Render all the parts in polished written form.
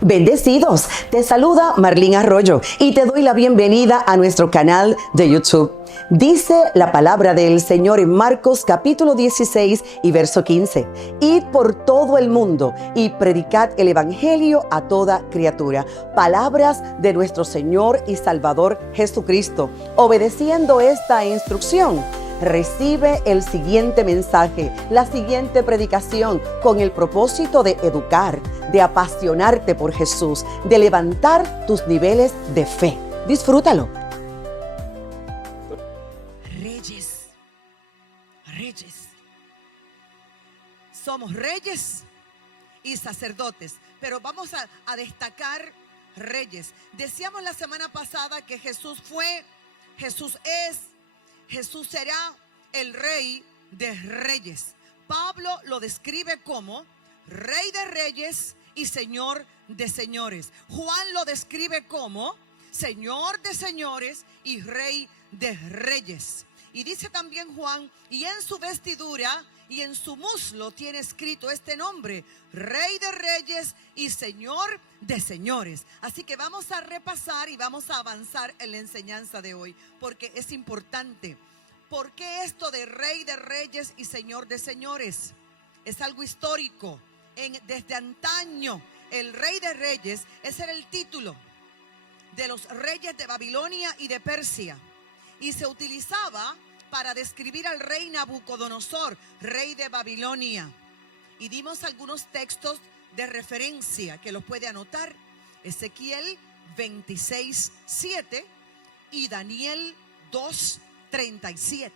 Bendecidos, te saluda Marlene Arroyo y te doy la bienvenida a nuestro canal de YouTube. Dice la palabra del Señor en Marcos capítulo 16 y verso 15. Id por todo el mundo y predicad el evangelio a toda criatura. Palabras de nuestro Señor y Salvador Jesucristo. Obedeciendo esta instrucción, recibe el siguiente mensaje, la siguiente predicación, con el propósito de educar, de apasionarte por Jesús, de levantar tus niveles de fe. Disfrútalo. Reyes. Somos reyes y sacerdotes, pero vamos a destacar reyes. Decíamos la semana pasada que Jesús fue, Jesús es, Jesús será el rey de reyes. Pablo lo describe como rey de reyes y señor de señores. Juan lo describe como señor de señores y rey de reyes. Y dice también Juan, y en su vestidura y en su muslo tiene escrito este nombre, Rey de Reyes y Señor de Señores. Así que vamos a repasar y vamos a avanzar en la enseñanza de hoy, porque es importante. ¿Por qué esto de Rey de Reyes y Señor de Señores? Es algo histórico. Desde antaño, el Rey de Reyes, ese era el título de los reyes de Babilonia y de Persia. Y se utilizaba para describir al rey Nabucodonosor, rey de Babilonia. Y dimos algunos textos de referencia que los puede anotar. Ezequiel 26:7 y Daniel 2:37.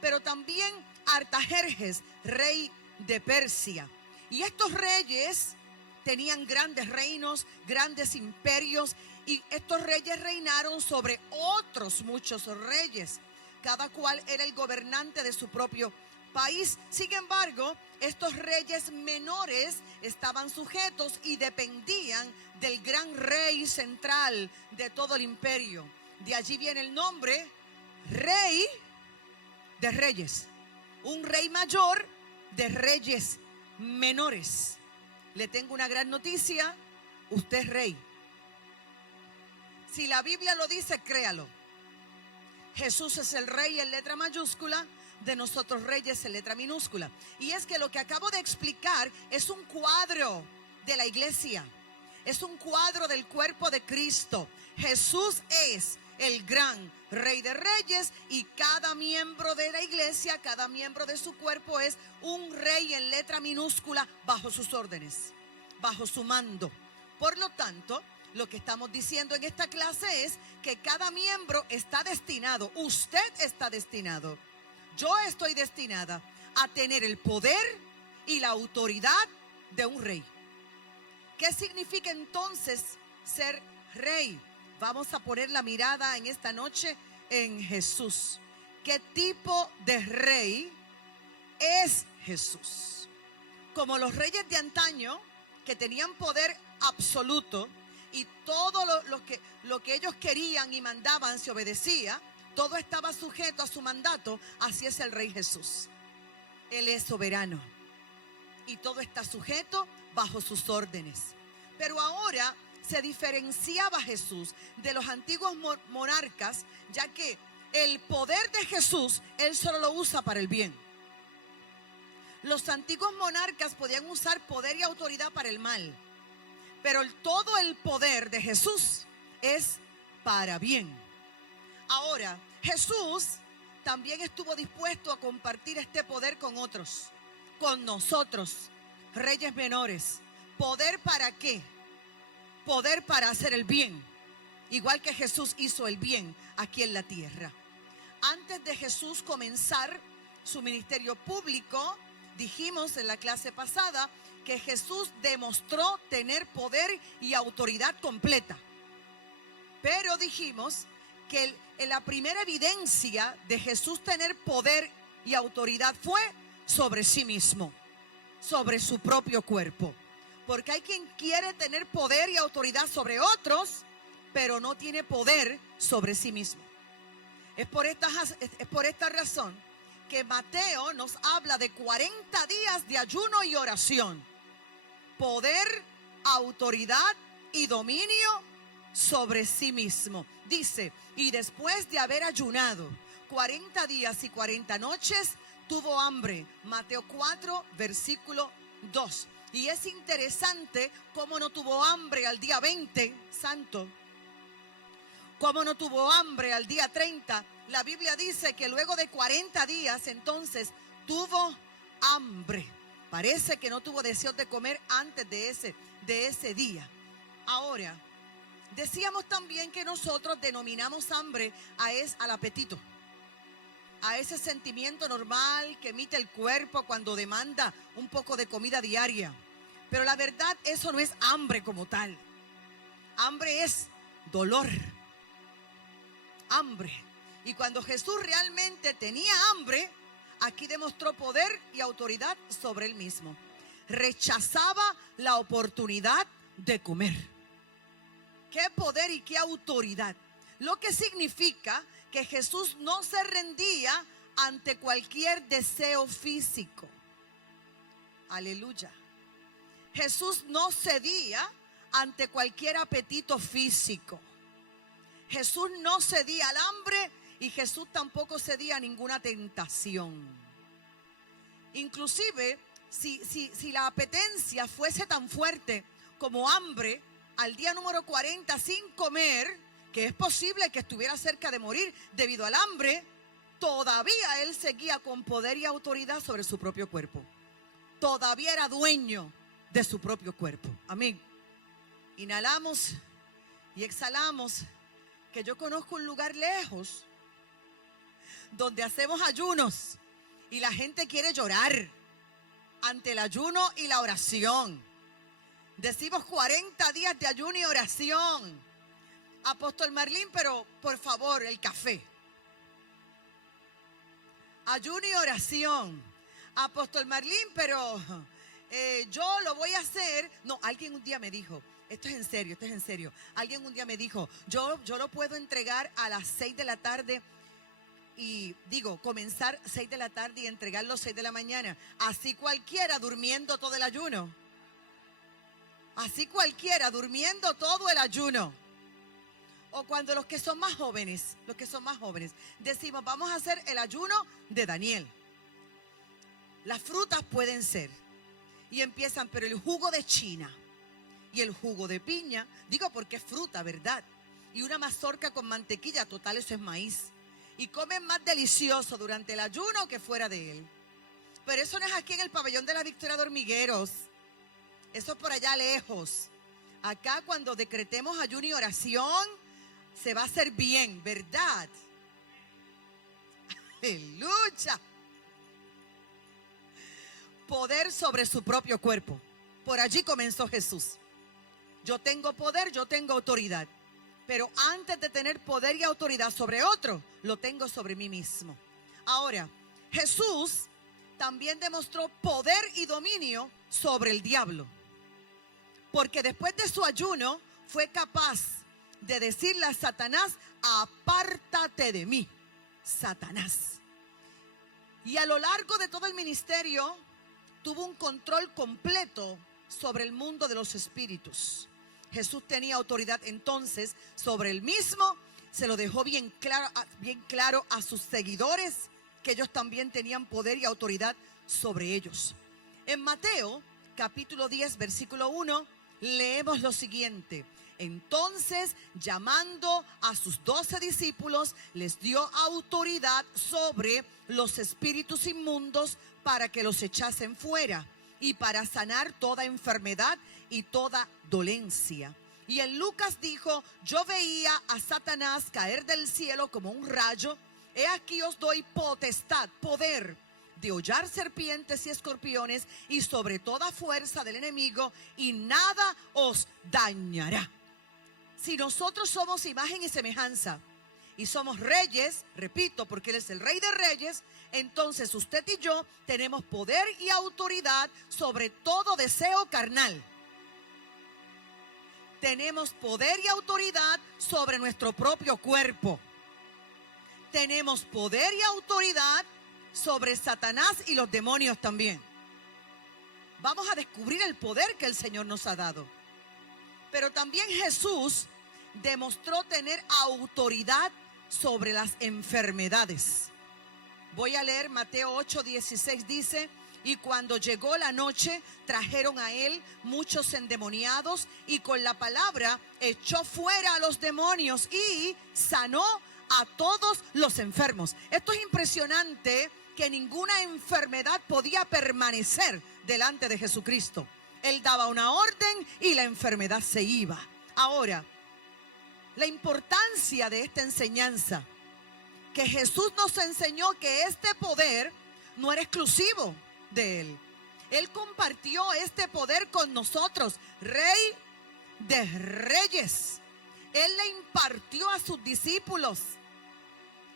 Pero también Artajerjes, rey de Persia. Y estos reyes tenían grandes reinos, grandes imperios. Y estos reyes reinaron sobre otros muchos reyes. Cada cual era el gobernante de su propio país. Sin embargo, estos reyes menores estaban sujetos y dependían del gran rey central de todo el imperio. De allí viene el nombre Rey de Reyes. Un rey mayor de reyes menores. Le tengo una gran noticia. Usted es rey. Si la Biblia lo dice, créalo. Jesús es el rey en letra mayúscula, de nosotros reyes en letra minúscula. Y es que lo que acabo de explicar es un cuadro de la iglesia. Es un cuadro del cuerpo de Cristo. Jesús es el gran rey de reyes y cada miembro de la iglesia, cada miembro de su cuerpo es un rey en letra minúscula bajo sus órdenes, bajo su mando. Por lo tanto, lo que estamos diciendo en esta clase es que cada miembro está destinado, usted está destinado, yo estoy destinada a tener el poder y la autoridad de un rey. ¿Qué significa entonces ser rey? Vamos a poner la mirada en esta noche en Jesús. ¿Qué tipo de rey es Jesús? Como los reyes de antaño que tenían poder absoluto, y todo lo que ellos querían y mandaban se obedecía, todo estaba sujeto a su mandato. Así es el Rey Jesús. Él es soberano y todo está sujeto bajo sus órdenes. Pero ahora se diferenciaba Jesús de los antiguos monarcas, ya que el poder de Jesús, Él solo lo usa para el bien. Los antiguos monarcas podían usar poder y autoridad para el mal. Pero todo el poder de Jesús es para bien. Ahora, Jesús también estuvo dispuesto a compartir este poder con otros, con nosotros, reyes menores. ¿Poder para qué? Poder para hacer el bien. Igual que Jesús hizo el bien aquí en la tierra. Antes de Jesús comenzar su ministerio público, dijimos en la clase pasada que Jesús demostró tener poder y autoridad completa. Pero dijimos que la primera evidencia de Jesús tener poder y autoridad fue sobre sí mismo, sobre su propio cuerpo. Porque hay quien quiere tener poder y autoridad sobre otros, pero no tiene poder sobre sí mismo. Es por esta razón que Mateo nos habla de 40 días de ayuno y oración. Poder, autoridad y dominio sobre sí mismo. Dice, y después de haber ayunado 40 días y 40 noches, tuvo hambre. Mateo 4, versículo 2. Y es interesante cómo no tuvo hambre al día 20, santo. Cómo no tuvo hambre al día 30. La Biblia dice que luego de 40 días, entonces, tuvo hambre. Parece que no tuvo deseos de comer antes de ese día. Ahora, decíamos también que nosotros denominamos hambre al apetito, a ese sentimiento normal que emite el cuerpo cuando demanda un poco de comida diaria. Pero la verdad, eso no es hambre como tal. Hambre es dolor. Hambre. Y cuando Jesús realmente tenía hambre, aquí demostró poder y autoridad sobre él mismo. Rechazaba la oportunidad de comer. Qué poder y qué autoridad. Lo que significa que Jesús no se rendía ante cualquier deseo físico. Aleluya. Jesús no cedía ante cualquier apetito físico. Jesús no cedía al hambre y Jesús tampoco cedía a ninguna tentación. Inclusive, si la apetencia fuese tan fuerte como hambre, al día número 40 sin comer, que es posible que estuviera cerca de morir debido al hambre, todavía él seguía con poder y autoridad sobre su propio cuerpo. Todavía era dueño de su propio cuerpo. Amén. Inhalamos y exhalamos, que yo conozco un lugar lejos donde hacemos ayunos y la gente quiere llorar ante el ayuno y la oración. Decimos 40 días de ayuno y oración. Apóstol Marlín, pero por favor, el café. Ayuno y oración. Apóstol Marlín, pero yo lo voy a hacer. No, alguien un día me dijo, esto es en serio. Alguien un día me dijo, yo lo puedo entregar a las 6 de la tarde y comenzar 6 de la tarde y entregarlo 6 de la mañana. Así cualquiera durmiendo todo el ayuno. Así cualquiera durmiendo todo el ayuno. O cuando los que son más jóvenes, decimos, vamos a hacer el ayuno de Daniel. Las frutas pueden ser. Y empiezan, pero el jugo de China y el jugo de piña, porque es fruta, ¿verdad? Y una mazorca con mantequilla, total, eso es maíz. Y comen más delicioso durante el ayuno que fuera de él. Pero eso no es aquí en el pabellón de la Victoria de Hormigueros. Eso es por allá lejos. Acá cuando decretemos ayuno y oración, se va a hacer bien, ¿verdad? ¡Aleluya! Poder sobre su propio cuerpo. Por allí comenzó Jesús. Yo tengo poder, yo tengo autoridad. Pero antes de tener poder y autoridad sobre otro, lo tengo sobre mí mismo. Ahora, Jesús también demostró poder y dominio sobre el diablo. Porque después de su ayuno, fue capaz de decirle a Satanás, apártate de mí, Satanás. Y a lo largo de todo el ministerio, tuvo un control completo sobre el mundo de los espíritus. Jesús tenía autoridad entonces sobre él mismo. Se lo dejó bien claro a sus seguidores, que ellos también tenían poder y autoridad sobre ellos. En Mateo, capítulo 10, versículo 1, leemos lo siguiente. Entonces, llamando a sus 12 discípulos, les dio autoridad sobre los espíritus inmundos para que los echasen fuera y para sanar toda enfermedad y toda dolencia. Y en Lucas dijo, yo veía a Satanás caer del cielo como un rayo. He aquí os doy potestad, poder de hollar serpientes y escorpiones y sobre toda fuerza del enemigo, y nada os dañará. Si nosotros somos imagen y semejanza y somos reyes, repito, porque Él es el Rey de Reyes, entonces usted y yo tenemos poder y autoridad sobre todo deseo carnal. Tenemos poder y autoridad sobre nuestro propio cuerpo. Tenemos poder y autoridad sobre Satanás y los demonios también. Vamos a descubrir el poder que el Señor nos ha dado. Pero también Jesús demostró tener autoridad sobre las enfermedades. Voy a leer Mateo 8:16, dice: y cuando llegó la noche, trajeron a él muchos endemoniados y con la palabra echó fuera a los demonios y sanó a todos los enfermos. Esto es impresionante, que ninguna enfermedad podía permanecer delante de Jesucristo. Él daba una orden y la enfermedad se iba. Ahora, la importancia de esta enseñanza, que Jesús nos enseñó que este poder no era exclusivo de Él. Él compartió este poder con nosotros, Rey de Reyes. Él le impartió a sus discípulos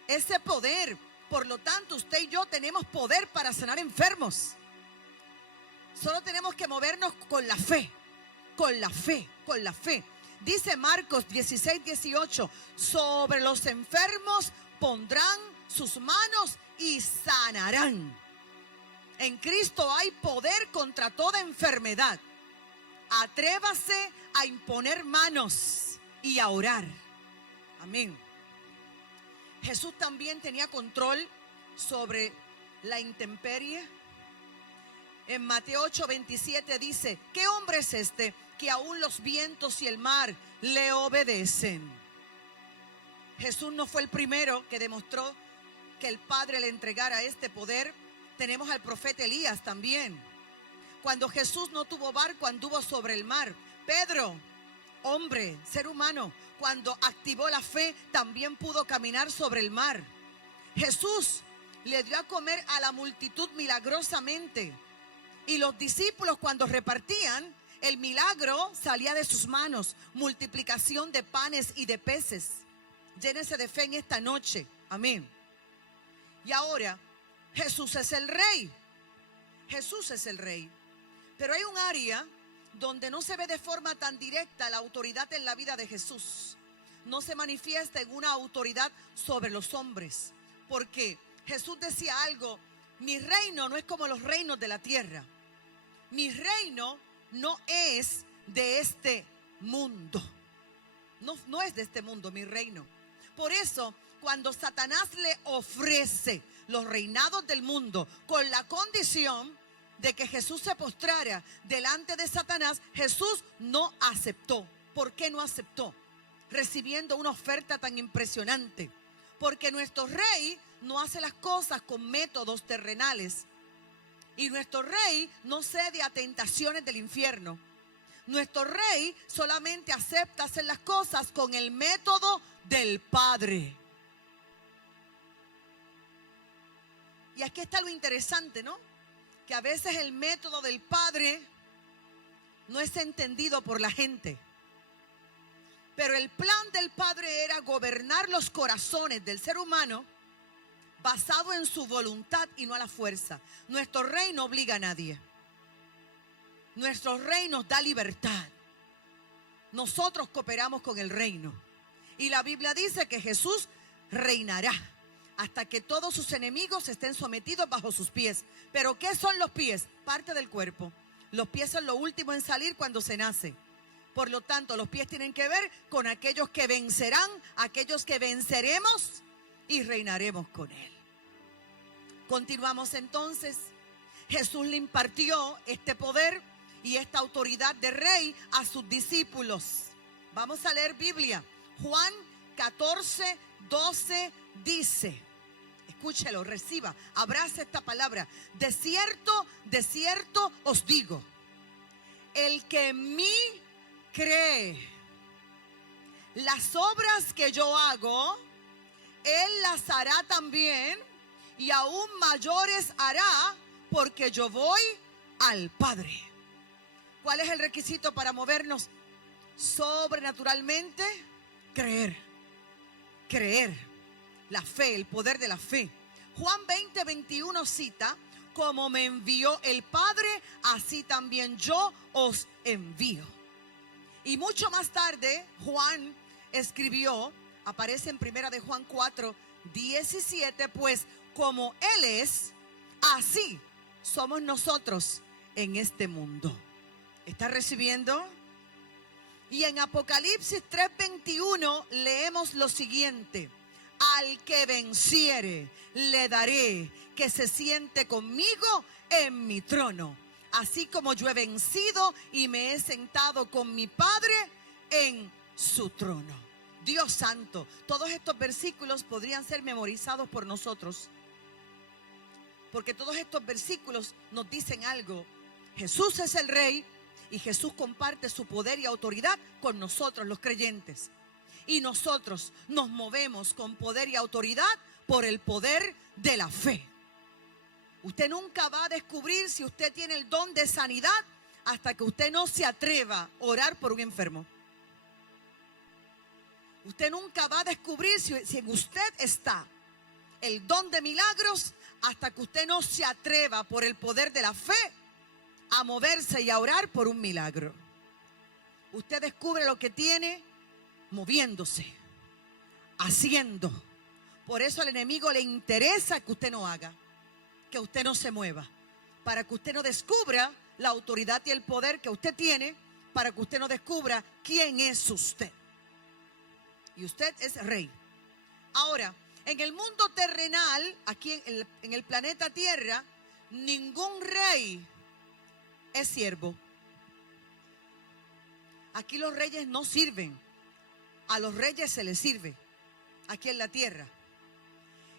ese poder. Por lo tanto, usted y yo tenemos poder para sanar enfermos. Solo tenemos que movernos con la fe, con la fe, con la fe. Dice Marcos 16:18, sobre los enfermos pondrán sus manos y sanarán. En Cristo hay poder contra toda enfermedad. Atrévase a imponer manos y a orar. Amén. Jesús también tenía control sobre la intemperie. En Mateo 8:27 dice: ¿qué hombre es este que aún los vientos y el mar le obedecen? Jesús no fue el primero que demostró que el Padre le entregara este poder. Tenemos al profeta Elías también. Cuando Jesús no tuvo barco, anduvo sobre el mar. Pedro, hombre, ser humano, cuando activó la fe, también pudo caminar sobre el mar. Jesús le dio a comer a la multitud milagrosamente. Y los discípulos, cuando repartían, el milagro salía de sus manos. Multiplicación de panes y de peces. Llénese de fe en esta noche. Amén. Y ahora, Jesús es el Rey. Jesús es el Rey. Pero hay un área donde no se ve de forma tan directa la autoridad en la vida de Jesús. No se manifiesta en una autoridad sobre los hombres. Porque Jesús decía algo: mi reino no es como los reinos de la tierra. Mi reino no es de este mundo. No es de este mundo mi reino. Por eso, cuando Satanás le ofrece los reinados del mundo con la condición de que Jesús se postrara delante de Satanás, Jesús no aceptó. ¿Por qué no aceptó? Recibiendo una oferta tan impresionante. Porque nuestro Rey no hace las cosas con métodos terrenales. Y nuestro Rey no cede a tentaciones del infierno. Nuestro Rey solamente acepta hacer las cosas con el método del Padre. Y aquí está lo interesante, ¿no? Que a veces el método del Padre no es entendido por la gente. Pero el plan del Padre era gobernar los corazones del ser humano basado en su voluntad y no a la fuerza. Nuestro Rey no obliga a nadie. Nuestro Rey nos da libertad. Nosotros cooperamos con el reino. Y la Biblia dice que Jesús reinará hasta que todos sus enemigos estén sometidos bajo sus pies. ¿Pero qué son los pies? Parte del cuerpo. Los pies son lo último en salir cuando se nace. Por lo tanto, los pies tienen que ver con aquellos que vencerán, aquellos que venceremos y reinaremos con Él. Continuamos entonces. Jesús le impartió este poder y esta autoridad de rey a sus discípulos. Vamos a leer Biblia. Juan 14:12 dice, escúchelo, reciba, abrace esta palabra: de cierto os digo, el que en mí cree, las obras que yo hago, él las hará también, y aún mayores hará, porque yo voy al Padre. ¿Cuál es el requisito para movernos sobrenaturalmente? Creer. La fe, el poder de la fe. Juan 20:21 cita: como me envió el Padre, así también yo os envío. Y mucho más tarde, Juan escribió, aparece en 1 de Juan 4:17, pues como Él es, así somos nosotros en este mundo. ¿Está recibiendo? Y en Apocalipsis 3:21 leemos lo siguiente: al que venciere, le daré que se siente conmigo en mi trono, así como yo he vencido y me he sentado con mi Padre en su trono. Dios santo, todos estos versículos podrían ser memorizados por nosotros, porque todos estos versículos nos dicen algo. Jesús es el Rey y Jesús comparte su poder y autoridad con nosotros, los creyentes. Y nosotros nos movemos con poder y autoridad por el poder de la fe. Usted nunca va a descubrir si usted tiene el don de sanidad hasta que usted no se atreva a orar por un enfermo. Usted nunca va a descubrir si en usted está el don de milagros hasta que usted no se atreva por el poder de la fe a moverse y a orar por un milagro. Usted descubre lo que tiene moviéndose, haciendo. Por eso al enemigo le interesa que usted no haga, que usted no se mueva, para que usted no descubra la autoridad y el poder que usted tiene, para que usted no descubra quién es usted. Y usted es rey. Ahora, en el mundo terrenal, aquí en el planeta Tierra, ningún rey es siervo. Aquí los reyes no sirven. A los reyes se les sirve aquí en la tierra.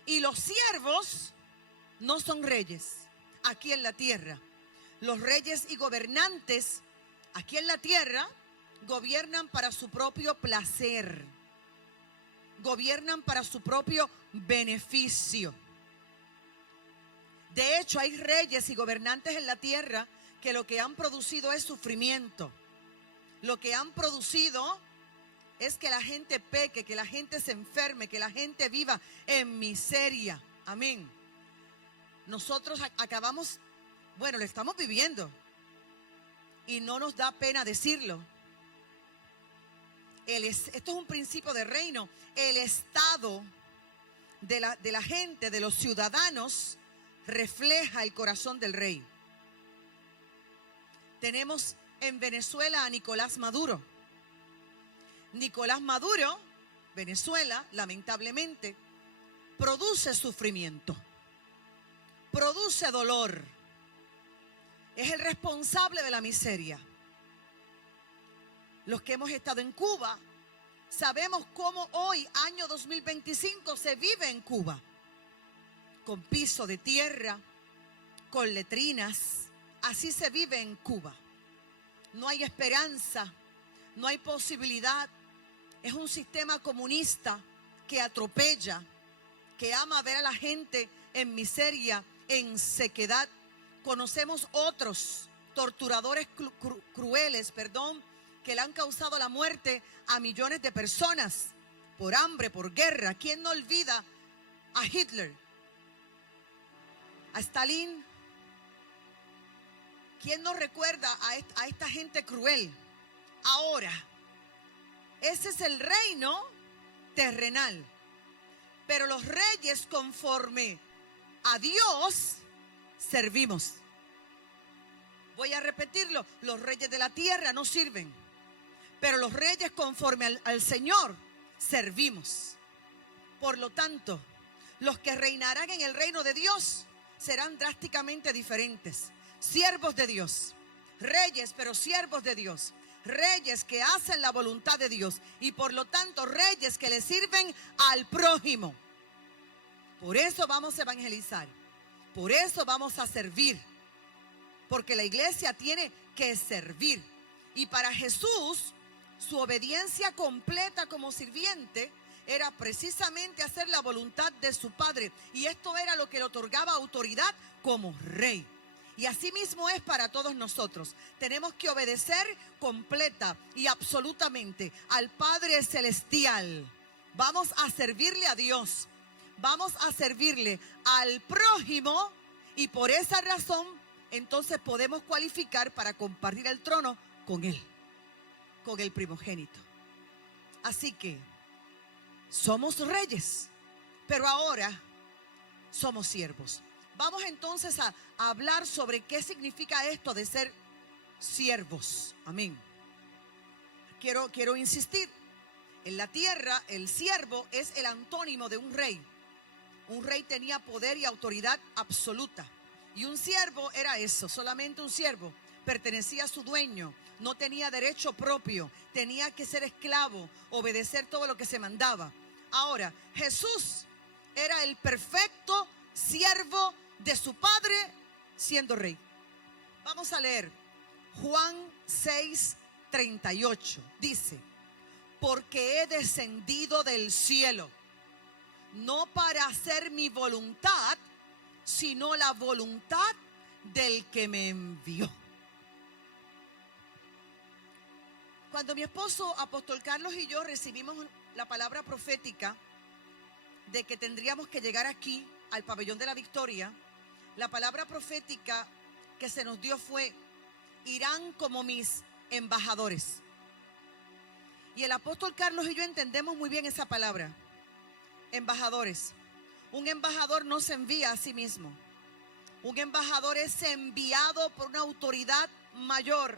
Y los siervos no son reyes aquí en la tierra. Los reyes y gobernantes aquí en la tierra gobiernan para su propio placer. Gobiernan para su propio beneficio. De hecho, hay reyes y gobernantes en la tierra que lo que han producido es sufrimiento. Lo que han producido es que la gente peque, que la gente se enferme, que la gente viva en miseria. Amén. Nosotros acabamos, lo estamos viviendo y no nos da pena decirlo. Esto es un principio de reino. El estado de la gente, de los ciudadanos, refleja el corazón del rey. Tenemos en Venezuela a Nicolás Maduro. Nicolás Maduro, Venezuela, lamentablemente, produce sufrimiento, produce dolor. Es el responsable de la miseria. Los que hemos estado en Cuba, sabemos cómo hoy, año 2025, se vive en Cuba. Con piso de tierra, con letrinas. Así se vive en Cuba. No hay esperanza, no hay posibilidad. Es un sistema comunista que atropella, que ama ver a la gente en miseria, en sequedad. Conocemos otros torturadores crueles, que le han causado la muerte a millones de personas por hambre, por guerra. ¿Quién no olvida a Hitler, a Stalin? ¿Quién no recuerda a esta gente cruel? Ahora, ese es el reino terrenal. Pero los reyes, conforme a Dios, servimos. Voy a repetirlo. Los reyes de la tierra no sirven. Pero los reyes, conforme al Señor, servimos. Por lo tanto, los que reinarán en el reino de Dios serán drásticamente diferentes. Siervos de Dios. Reyes, pero siervos de Dios. Reyes que hacen la voluntad de Dios y por lo tanto reyes que le sirven al prójimo. Por eso vamos a evangelizar, por eso vamos a servir, porque la iglesia tiene que servir. Y para Jesús, su obediencia completa como sirviente era precisamente hacer la voluntad de su Padre, y esto era lo que le otorgaba autoridad como rey. Y así mismo es para todos nosotros. Tenemos que obedecer completa y absolutamente al Padre Celestial. Vamos a servirle a Dios. Vamos a servirle al prójimo. Y por esa razón, entonces podemos cualificar para compartir el trono con Él. Con el primogénito. Así que somos reyes. Pero ahora somos siervos. Vamos entonces a hablar sobre qué significa esto de ser siervos. Amén. quiero insistir. En la tierra, el siervo es el antónimo de un rey. Un rey tenía poder y autoridad absoluta. Y un siervo era eso, solamente un siervo. Pertenecía a su dueño, no tenía derecho propio, tenía que ser esclavo, obedecer todo lo que se mandaba. Ahora, Jesús era el perfecto siervo de su padre siendo rey. Vamos a leer Juan 6:38. Dice: porque he descendido del cielo, no para hacer mi voluntad, sino la voluntad del que me envió. Cuando mi esposo, Apóstol Carlos, y yo recibimos la palabra profética de que tendríamos que llegar aquí, al pabellón de la Victoria, la palabra profética que se nos dio fue: irán como mis embajadores. Y el apóstol Carlos y yo entendemos muy bien esa palabra, embajadores. Un embajador no se envía a sí mismo. Un embajador es enviado por una autoridad mayor,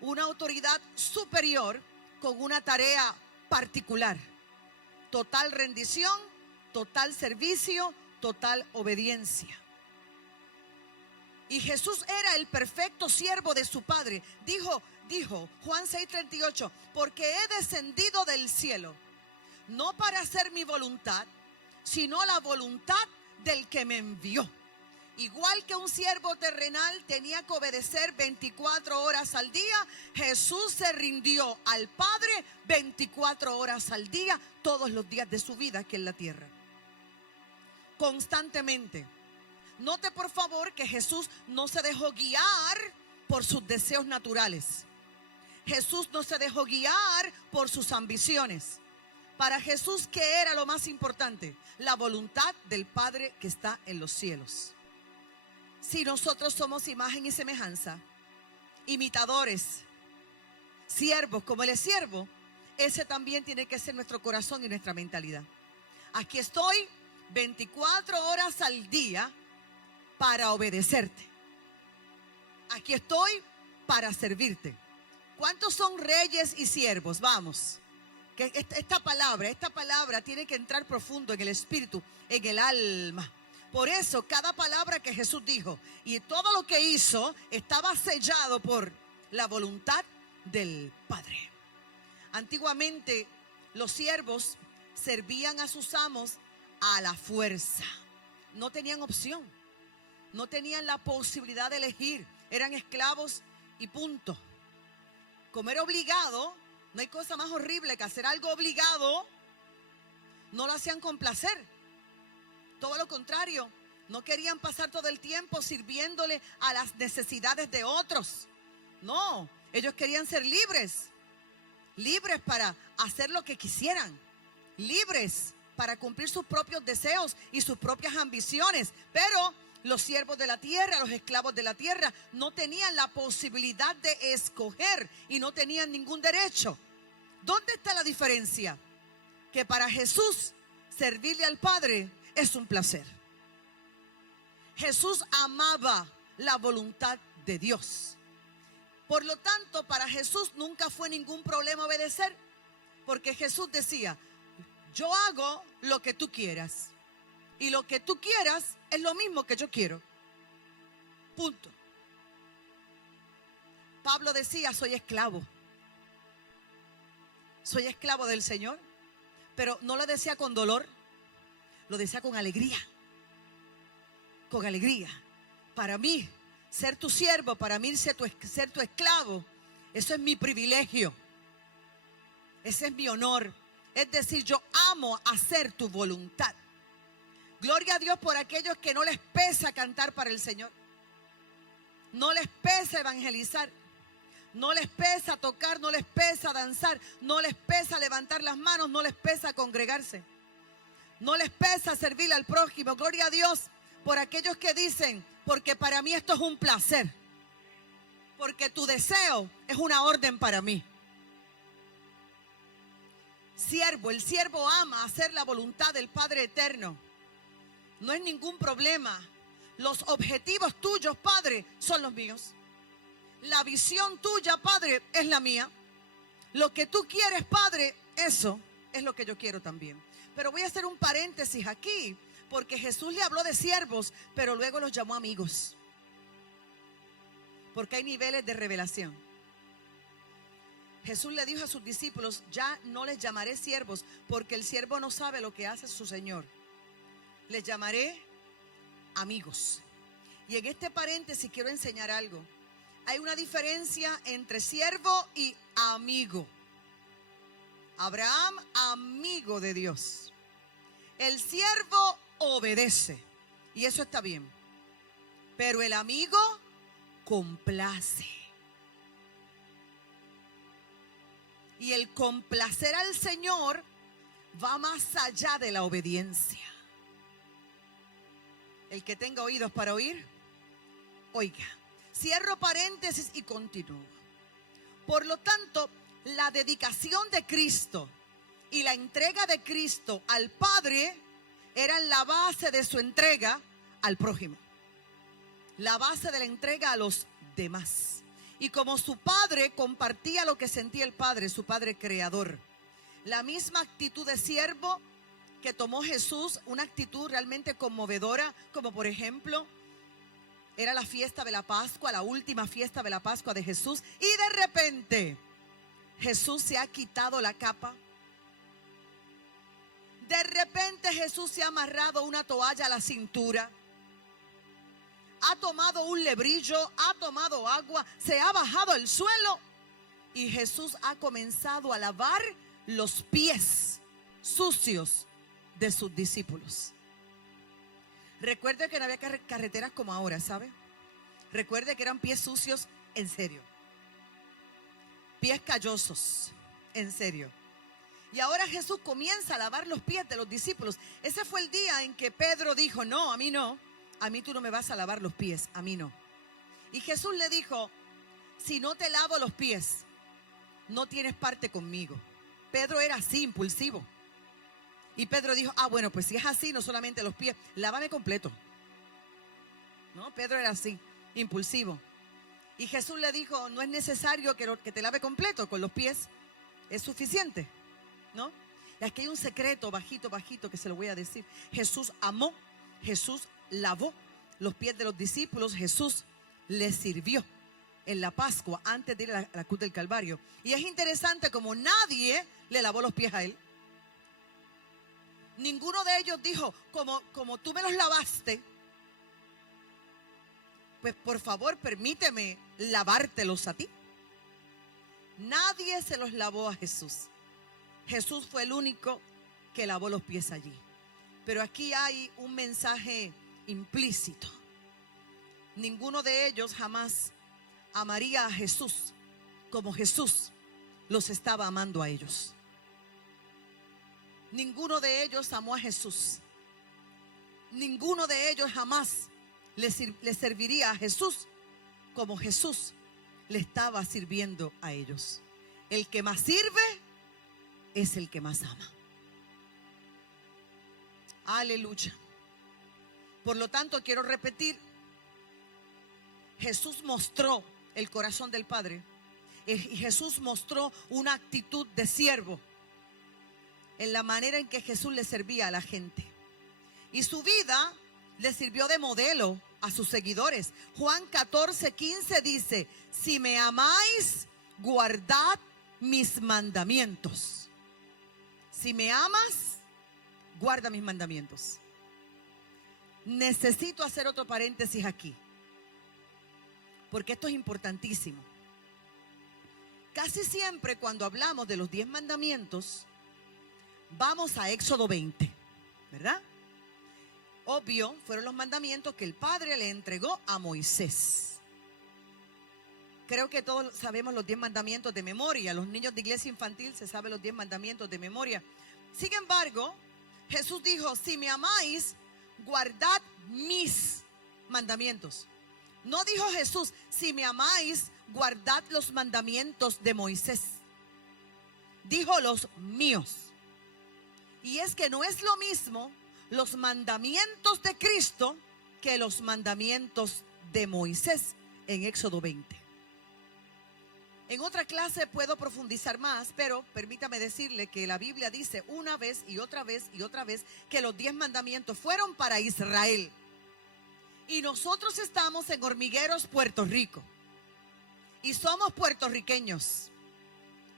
una autoridad superior con una tarea particular. Total rendición, total servicio, total obediencia. Y Jesús era el perfecto siervo de su Padre. Dijo Juan 6:38, porque he descendido del cielo, no para hacer mi voluntad, sino la voluntad del que me envió. Igual que un siervo terrenal tenía que obedecer 24 horas al día, Jesús se rindió al Padre 24 horas al día, todos los días de su vida aquí en la tierra. Constantemente. Note por favor que Jesús no se dejó guiar por sus deseos naturales. Jesús no se dejó guiar por sus ambiciones. Para Jesús, ¿qué era lo más importante? La voluntad del Padre que está en los cielos. Si nosotros somos imagen y semejanza, imitadores, siervos como Él es siervo, ese también tiene que ser nuestro corazón y nuestra mentalidad. Aquí estoy 24 horas al día para obedecerte. Aquí estoy para servirte. ¿Cuántos son reyes y siervos? Vamos. Que esta palabra tiene que entrar profundo en el espíritu, en el alma. Por eso cada palabra que Jesús dijo y todo lo que hizo estaba sellado por la voluntad del Padre. Antiguamente los siervos servían a sus amos a la fuerza. No tenían opción. No tenían la posibilidad de elegir. Eran esclavos y punto. Como era obligado, no hay cosa más horrible que hacer algo obligado. No lo hacían con placer. Todo lo contrario, no querían pasar todo el tiempo sirviéndole a las necesidades de otros. No, ellos querían ser libres. Libres para hacer lo que quisieran. Libres para cumplir sus propios deseos y sus propias ambiciones. Pero los siervos de la tierra, los esclavos de la tierra, no tenían la posibilidad de escoger y no tenían ningún derecho. ¿Dónde está la diferencia? Que para Jesús servirle al Padre es un placer. Jesús amaba la voluntad de Dios. Por lo tanto, para Jesús nunca fue ningún problema obedecer, porque Jesús decía: yo hago lo que tú quieras. Y lo que tú quieras es lo mismo que yo quiero. Punto. Pablo decía: soy esclavo. Soy esclavo del Señor. Pero no lo decía con dolor. Lo decía con alegría. Con alegría. Para mí, ser tu siervo, para mí ser tu esclavo, eso es mi privilegio. Ese es mi honor. Es decir, yo amo hacer tu voluntad. Gloria a Dios por aquellos que no les pesa cantar para el Señor. No les pesa evangelizar. No les pesa tocar, no les pesa danzar. No les pesa levantar las manos, no les pesa congregarse. No les pesa servirle al prójimo. Gloria a Dios por aquellos que dicen: porque para mí esto es un placer. Porque tu deseo es una orden para mí. Siervo, el siervo ama hacer la voluntad del Padre eterno. No es ningún problema. Los objetivos tuyos, Padre, son los míos. La visión tuya, Padre, es la mía. Lo que tú quieres, Padre, eso es lo que yo quiero también. Pero voy a hacer un paréntesis aquí, porque Jesús le habló de siervos, pero luego los llamó amigos. Porque hay niveles de revelación. Jesús le dijo a sus discípulos: ya no les llamaré siervos, porque el siervo no sabe lo que hace su Señor. Les llamaré amigos. Y en este paréntesis quiero enseñar algo. Hay una diferencia entre siervo y amigo. Abraham, amigo de Dios. El siervo obedece, y eso está bien. Pero el amigo complace. Y el complacer al Señor va más allá de la obediencia. El que tenga oídos para oír, oiga. Cierro paréntesis y continúo. Por lo tanto, la dedicación de Cristo y la entrega de Cristo al Padre eran la base de su entrega al prójimo. La base de la entrega a los demás. Y como su Padre compartía lo que sentía el Padre, su Padre creador, la misma actitud de siervo que tomó Jesús, una actitud realmente conmovedora, como por ejemplo, era la fiesta de la Pascua, la última fiesta de la Pascua de Jesús, y de repente Jesús se ha quitado la capa. De repente Jesús se ha amarrado una toalla a la cintura, ha tomado un lebrillo, ha tomado agua, se ha bajado al suelo y Jesús ha comenzado a lavar los pies sucios de sus discípulos. Recuerde que no había carreteras como ahora, ¿sabe? Recuerde que eran pies sucios en serio. Pies callosos, en serio. Y ahora Jesús comienza a lavar los pies de los discípulos. Ese fue el día en que Pedro dijo: no, a mí no. A mí tú no me vas a lavar los pies, a mí no. Y Jesús le dijo: si no te lavo los pies, no tienes parte conmigo. Pedro era así, impulsivo. Y Pedro dijo: bueno, pues si es así, no solamente los pies, lávame completo. No, Pedro era así, impulsivo. Y Jesús le dijo: no es necesario que te lave completo, con los pies es suficiente, ¿no? Y aquí hay un secreto bajito que se lo voy a decir. Jesús amó, Jesús lavó los pies de los discípulos, Jesús les sirvió en la Pascua antes de ir a la cruz del Calvario. Y es interesante como nadie le lavó los pies a él. Ninguno de ellos dijo: como tú me los lavaste, pues por favor permíteme lavártelos a ti. Nadie se los lavó a Jesús. Jesús fue el único que lavó los pies allí. Pero aquí hay un mensaje implícito. Ninguno de ellos jamás amaría a Jesús como Jesús los estaba amando a ellos. Ninguno de ellos amó a Jesús. Ninguno de ellos jamás le serviría a Jesús como Jesús le estaba sirviendo a ellos. El que más sirve es el que más ama. Aleluya. Por lo tanto, quiero repetir: Jesús mostró el corazón del Padre. Y Jesús mostró una actitud de siervo en la manera en que Jesús le servía a la gente. Y su vida le sirvió de modelo a sus seguidores. Juan 14:15 dice: si me amáis, guardad mis mandamientos. Si me amas, guarda mis mandamientos. Necesito hacer otro paréntesis aquí, porque esto es importantísimo. Casi siempre cuando hablamos de los 10 mandamientos, vamos a Éxodo 20, ¿verdad? Obvio, fueron los mandamientos que el Padre le entregó a Moisés. Creo que todos sabemos los 10 mandamientos de memoria. Los niños de iglesia infantil se saben los 10 mandamientos de memoria. Sin embargo, Jesús dijo: si me amáis, guardad mis mandamientos. No dijo Jesús: si me amáis, guardad los mandamientos de Moisés. Dijo: los míos. Y es que no es lo mismo los mandamientos de Cristo que los mandamientos de Moisés en Éxodo 20. En otra clase puedo profundizar más, pero permítame decirle que la Biblia dice una vez y otra vez y otra vez que los 10 mandamientos fueron para Israel. Y nosotros estamos en Hormigueros, Puerto Rico. Y somos puertorriqueños.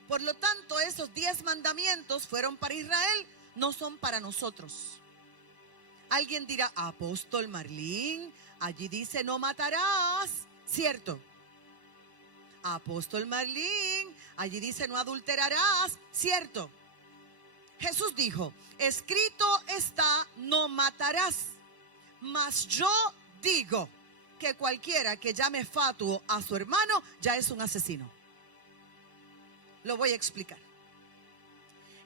Por lo tanto, esos 10 mandamientos fueron para Israel, no son para nosotros. Alguien dirá, Apóstol Marlene, allí dice no matarás, ¿cierto? Apóstol Marlene, allí dice no adulterarás, ¿cierto? Jesús dijo, escrito está, no matarás. Mas yo digo que cualquiera que llame fatuo a su hermano ya es un asesino. Lo voy a explicar.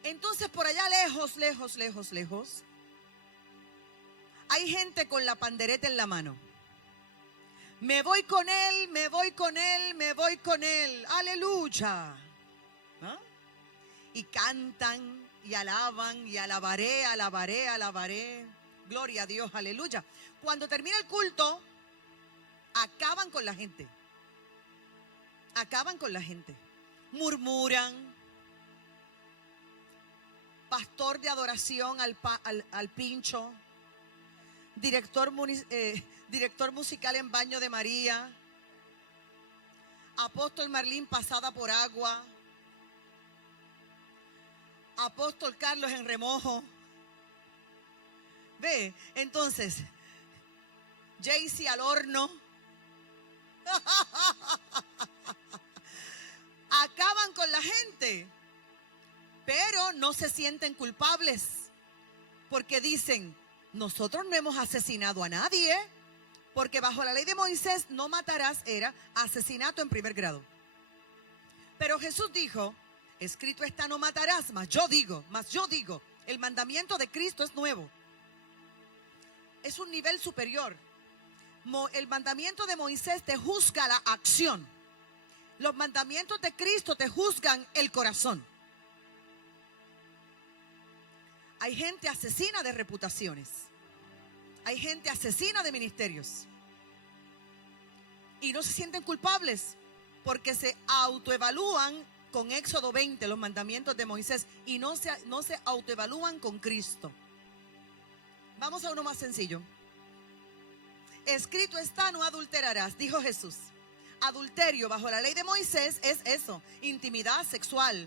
Entonces por allá lejos, hay gente con la pandereta en la mano. Me voy con él, me voy con él, me voy con él. Aleluya. ¿Ah? Y cantan y alaban y alabaré, alabaré, alabaré. Gloria a Dios, aleluya. Cuando termina el culto, acaban con la gente. Acaban con la gente. Murmuran. Pastor de adoración al pincho. Director musical en baño de María. Apóstol Marlene pasada por agua. Apóstol Carlos en remojo. Ve, entonces, Jaycee al horno. Acaban con la gente, pero no se sienten culpables, porque dicen, nosotros no hemos asesinado a nadie, porque bajo la ley de Moisés no matarás era asesinato en primer grado. Pero Jesús dijo, escrito está no matarás, mas yo digo, el mandamiento de Cristo es nuevo. Es un nivel superior. El mandamiento de Moisés te juzga la acción. Los mandamientos de Cristo te juzgan el corazón. Hay gente asesina de reputaciones. Hay gente asesina de ministerios. Y no se sienten culpables porque se autoevalúan con Éxodo 20, los mandamientos de Moisés, y no se autoevalúan con Cristo. Vamos a uno más sencillo. Escrito está, no adulterarás, dijo Jesús. Adulterio bajo la ley de Moisés es eso, intimidad sexual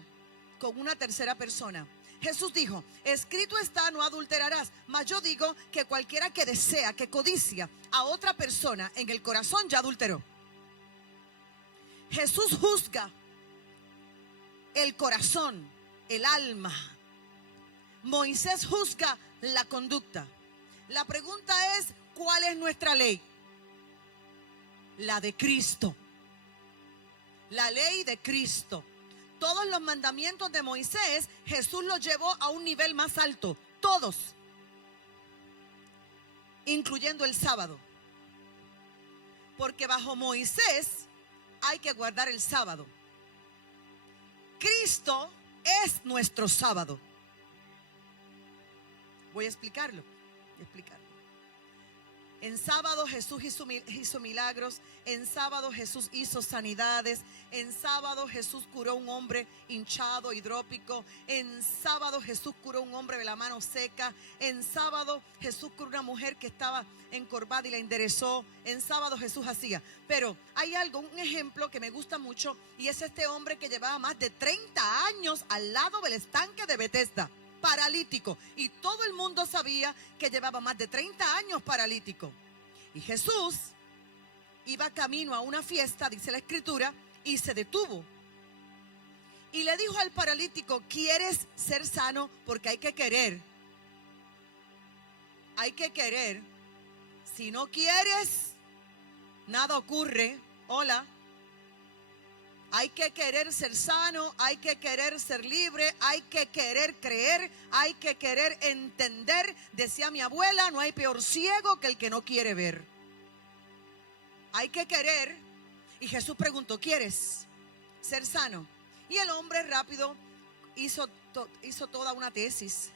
con una tercera persona. Jesús dijo, escrito está, no adulterarás, mas yo digo que cualquiera que desea, que codicia a otra persona en el corazón ya adulteró. Jesús juzga el corazón, el alma. Moisés juzga la conducta. La pregunta es, ¿cuál es nuestra ley? La de Cristo. La ley de Cristo. Todos los mandamientos de Moisés, Jesús los llevó a un nivel más alto. Todos. Incluyendo el sábado. Porque bajo Moisés hay que guardar el sábado. Cristo es nuestro sábado. Voy a explicarlo. En sábado Jesús hizo milagros. En sábado Jesús hizo sanidades. En sábado Jesús curó a un hombre hinchado, hidrópico. En sábado Jesús curó a un hombre de la mano seca. En sábado Jesús curó a una mujer que estaba encorvada y la enderezó. En sábado Jesús hacía. Pero hay algo, un ejemplo que me gusta mucho, y es este hombre que llevaba más de 30 años al lado del estanque de Betesda, paralítico, y todo el mundo sabía que llevaba más de 30 años paralítico. Y Jesús iba camino a una fiesta, dice la escritura, y se detuvo y le dijo al paralítico, ¿quieres ser sano? Porque hay que querer. Si no quieres, nada ocurre. Hola. Hay que querer ser sano, hay que querer ser libre, hay que querer creer, hay que querer entender. Decía mi abuela, no hay peor ciego que el que no quiere ver. Hay que querer. Y Jesús preguntó, ¿quieres ser sano? Y el hombre rápido hizo toda una tesis.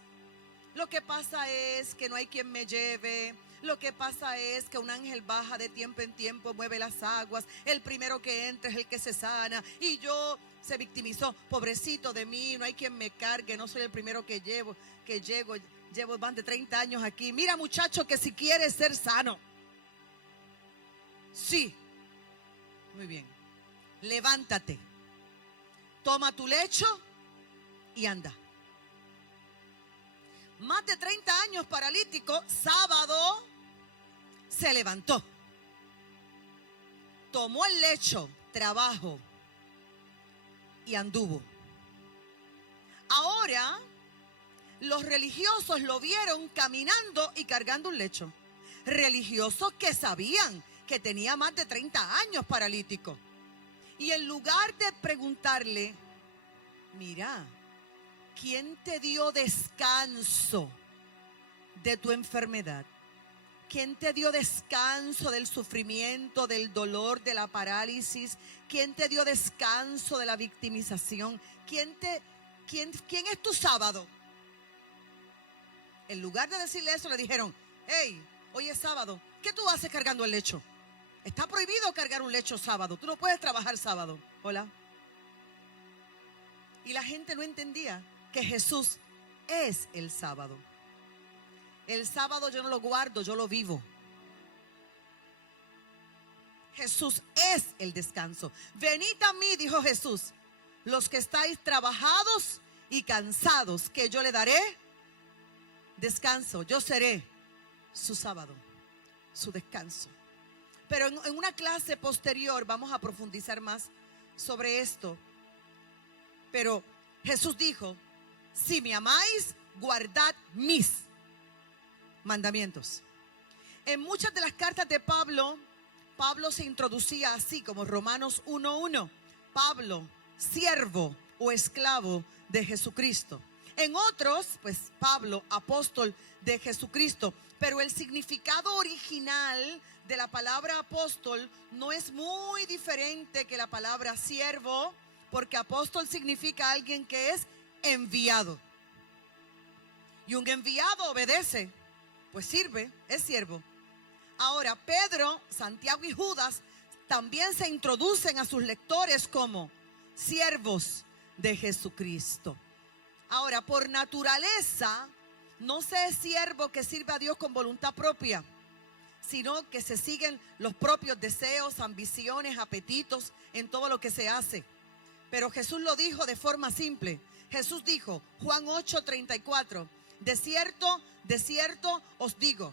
Lo que pasa es que no hay quien me lleve, Lo que pasa es que un ángel baja de tiempo en tiempo, mueve las aguas. El primero que entra es el que se sana. Y yo se victimizó. Pobrecito de mí, no hay quien me cargue. No soy el primero que llego. Llevo más de 30 años aquí. Mira, muchacho, que si quieres ser sano. Sí. Muy bien. Levántate. Toma tu lecho y anda. Más de 30 años paralítico, sábado se levantó. Tomó el lecho, trabajo y anduvo. Ahora los religiosos lo vieron caminando y cargando un lecho. Religiosos que sabían que tenía más de 30 años paralítico. Y en lugar de preguntarle, mira, ¿quién te dio descanso de tu enfermedad? ¿Quién te dio descanso del sufrimiento, del dolor, de la parálisis? ¿Quién te dio descanso de la victimización? ¿Quién es tu sábado? En lugar de decirle eso, le dijeron, hey, hoy es sábado, ¿qué tú haces cargando el lecho? Está prohibido cargar un lecho sábado, tú no puedes trabajar sábado. Hola. Y la gente no entendía que Jesús es el sábado. El sábado yo no lo guardo, yo lo vivo. Jesús es el descanso. Venid a mí, dijo Jesús, los que estáis trabajados y cansados, que yo le daré descanso. Yo seré su sábado, su descanso. Pero en una clase posterior vamos a profundizar más sobre esto. Pero Jesús dijo, si me amáis, guardad mis mandamientos. En muchas de las cartas de Pablo se introducía así como Romanos 1:1. Pablo, siervo o esclavo de Jesucristo. En otros, pues Pablo, apóstol de Jesucristo. Pero el significado original de la palabra apóstol no es muy diferente que la palabra siervo, porque apóstol significa alguien que es enviado. Y un enviado obedece, pues sirve, es siervo. Ahora, Pedro, Santiago y Judas también se introducen a sus lectores como siervos de Jesucristo. Ahora, por naturaleza, no se es siervo que sirve a Dios con voluntad propia, sino que se siguen los propios deseos, ambiciones, apetitos en todo lo que se hace. Pero Jesús lo dijo de forma simple. Jesús dijo, Juan 8:34, de cierto os digo,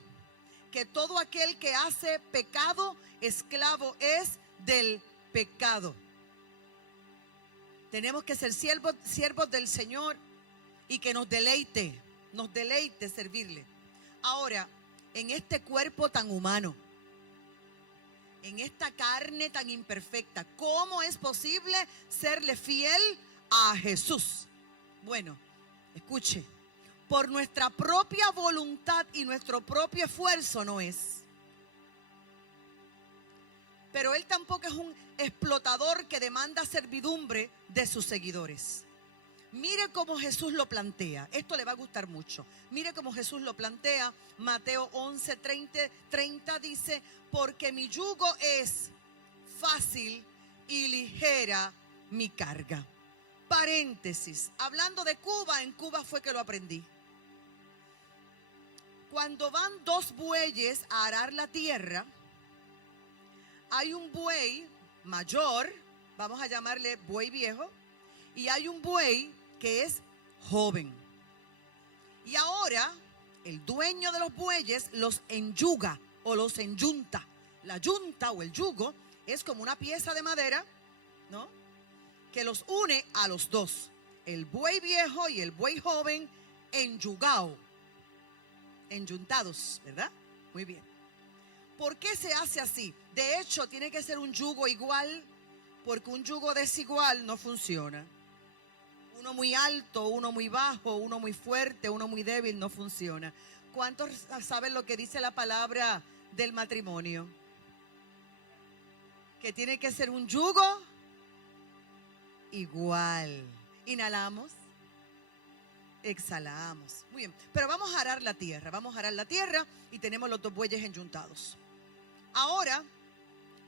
que todo aquel que hace pecado, esclavo es del pecado. Tenemos que ser siervos del Señor y que nos deleite servirle. Ahora, en este cuerpo tan humano, en esta carne tan imperfecta, ¿cómo es posible serle fiel a Jesús? Bueno, escuche, por nuestra propia voluntad y nuestro propio esfuerzo no es. Pero Él tampoco es un explotador que demanda servidumbre de sus seguidores. Mire cómo Jesús lo plantea. Esto le va a gustar mucho. Mire cómo Jesús lo plantea. Mateo 11:30 dice, porque mi yugo es fácil y ligera mi carga. Paréntesis. Hablando de Cuba, en Cuba fue que lo aprendí. Cuando van dos bueyes a arar la tierra, hay un buey mayor, vamos a llamarle buey viejo, y hay un buey que es joven. Y ahora el dueño de los bueyes los enyuga o los enyunta. La yunta o el yugo es como una pieza de madera, ¿no?, que los une a los dos, el buey viejo y el buey joven, enyugado, enyuntados, ¿verdad? Muy bien. ¿Por qué se hace así? De hecho, tiene que ser un yugo igual, porque un yugo desigual no funciona. Uno muy alto, uno muy bajo, uno muy fuerte, uno muy débil, no funciona. ¿Cuántos saben lo que dice la palabra del matrimonio? Que tiene que ser un yugo igual. Inhalamos. exhalamos. Muy bien, pero vamos a arar la tierra. Vamos a arar la tierra y tenemos los dos bueyes enyuntados. Ahora,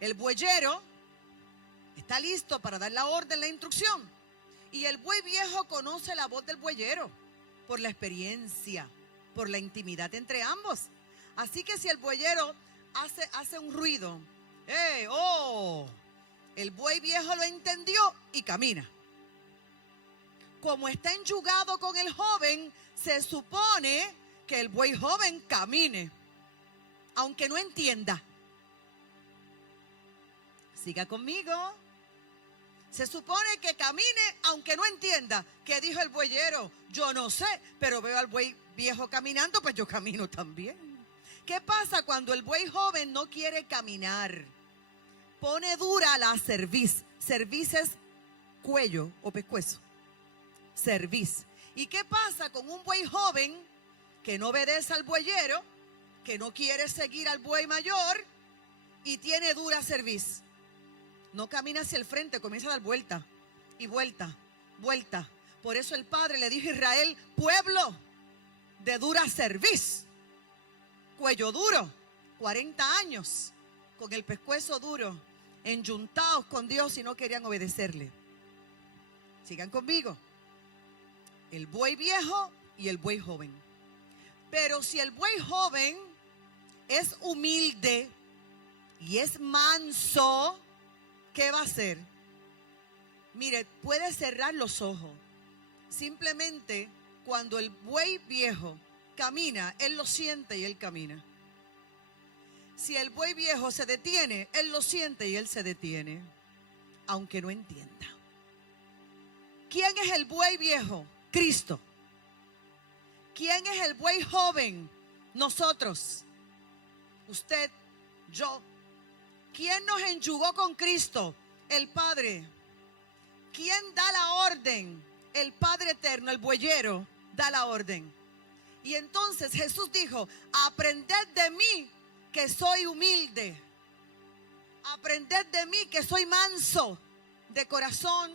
el bueyero está listo para dar la orden, la instrucción. Y el buey viejo conoce la voz del bueyero por la experiencia, por la intimidad entre ambos. Así que si el bueyero hace un ruido, el buey viejo lo entendió y camina. Como está enyugado con el joven, se supone que el buey joven camine, aunque no entienda. Siga conmigo. Se supone que camine aunque no entienda. ¿Qué dijo el bueyero? Yo no sé, pero veo al buey viejo caminando, pues yo camino también. ¿Qué pasa cuando el buey joven no quiere caminar? Pone dura la cerviz. Cerviz es cuello o pescuezo. Cerviz. ¿Y qué pasa con un buey joven que no obedece al bueyero, que no quiere seguir al buey mayor y tiene dura cerviz? No camina hacia el frente, comienza a dar vuelta y vuelta, vuelta. Por eso el Padre le dijo a Israel, pueblo de dura cerviz, cuello duro, 40 años, con el pescuezo duro, enyuntados con Dios y no querían obedecerle. Sigan conmigo. El buey viejo y el buey joven. Pero si el buey joven es humilde y es manso, ¿qué va a hacer? Mire, puede cerrar los ojos. Simplemente cuando el buey viejo camina, él lo siente y él camina. Si el buey viejo se detiene, él lo siente y él se detiene, aunque no entienda. ¿Quién es el buey viejo? Cristo. ¿Quién es el buey joven? Nosotros. Usted, yo. ¿Quién nos enyugó con Cristo? El Padre. ¿Quién da la orden? El Padre eterno, el bueyero, da la orden. Y entonces Jesús dijo, aprended de mí que soy humilde. Aprended de mí que soy manso de corazón,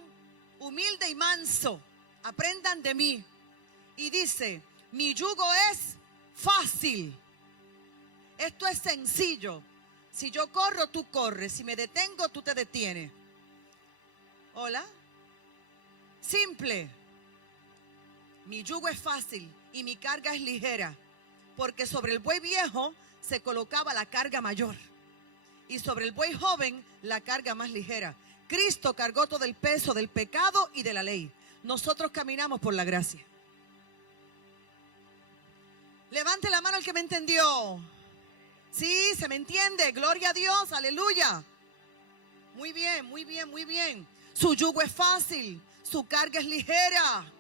humilde y manso. Aprendan de mí. Y dice, mi yugo es fácil. Esto es sencillo. Si yo corro, tú corres. Si me detengo, tú te detienes. ¿Hola? Simple. Mi yugo es fácil y mi carga es ligera. Porque sobre el buey viejo se colocaba la carga mayor. Y sobre el buey joven, la carga más ligera. Cristo cargó todo el peso del pecado y de la ley. Nosotros caminamos por la gracia. Levante la mano el que me entendió. Sí, se me entiende. Gloria a Dios, aleluya. Muy bien, muy bien, muy bien. Su yugo es fácil, su carga es ligera.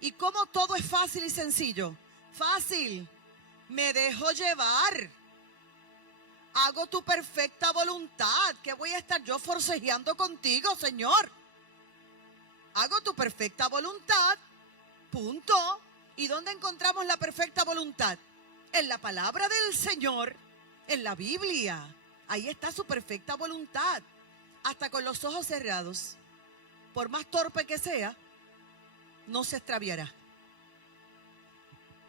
¿Y cómo todo es fácil y sencillo? Fácil. Me dejo llevar. Hago tu perfecta voluntad. ¿Qué voy a estar yo forcejeando contigo, Señor? Hago tu perfecta voluntad. Punto. ¿Y dónde encontramos la perfecta voluntad? En la palabra del Señor, en la Biblia. Ahí está su perfecta voluntad. Hasta con los ojos cerrados, por más torpe que sea, no se extraviará.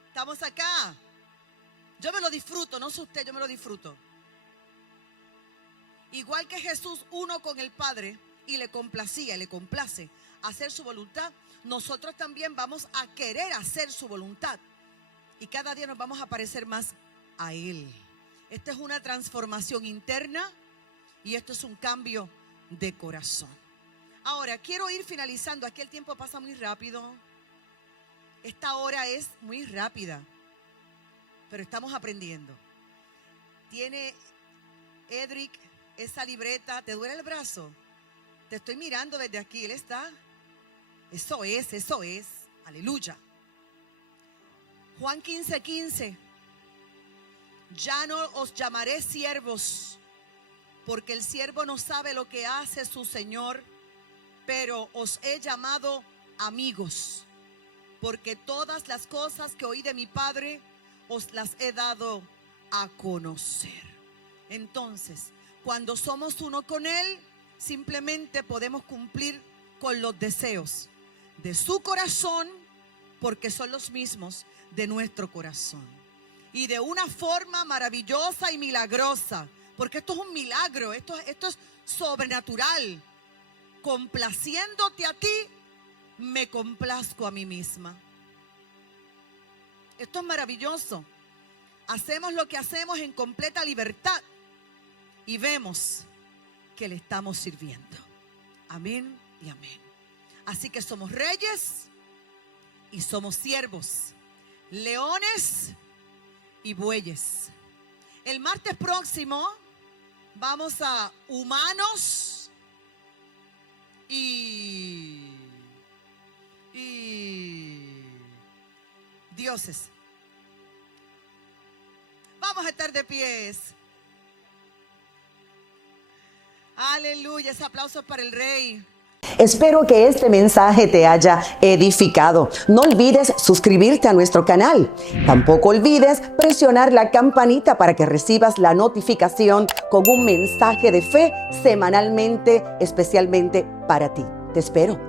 Estamos acá. Yo me lo disfruto, no sé usted, yo me lo disfruto. Igual que Jesús, uno con el Padre, y le complacía, le complace hacer su voluntad, nosotros también vamos a querer hacer su voluntad. Y cada día nos vamos a parecer más a Él. Esta es una transformación interna y esto es un cambio de corazón. Ahora, quiero ir finalizando. Aquí el tiempo pasa muy rápido. Esta hora es muy rápida, pero estamos aprendiendo. Tiene Edric esa libreta. ¿Te duele el brazo? Te estoy mirando desde aquí. Él está. Eso es. Aleluya. Juan 15:15. Ya no os llamaré siervos, porque el siervo no sabe lo que hace su Señor, pero os he llamado amigos, porque todas las cosas que oí de mi Padre os las he dado a conocer. Entonces, cuando somos uno con Él, simplemente podemos cumplir con los deseos de su corazón porque son los mismos de nuestro corazón. Y de una forma maravillosa y milagrosa, porque esto es un milagro, esto es sobrenatural. Complaciéndote a ti, me complazco a mí misma. Esto es maravilloso. Hacemos lo que hacemos en completa libertad y vemos que le estamos sirviendo. Amén y amén. Así que somos reyes y somos siervos, leones y bueyes. El martes próximo vamos a humanos y dioses. Vamos a estar de pies. Aleluya, ese aplauso para el Rey. Espero que este mensaje te haya edificado. No olvides suscribirte a nuestro canal. Tampoco olvides presionar la campanita para que recibas la notificación con un mensaje de fe semanalmente, especialmente para ti. Te espero.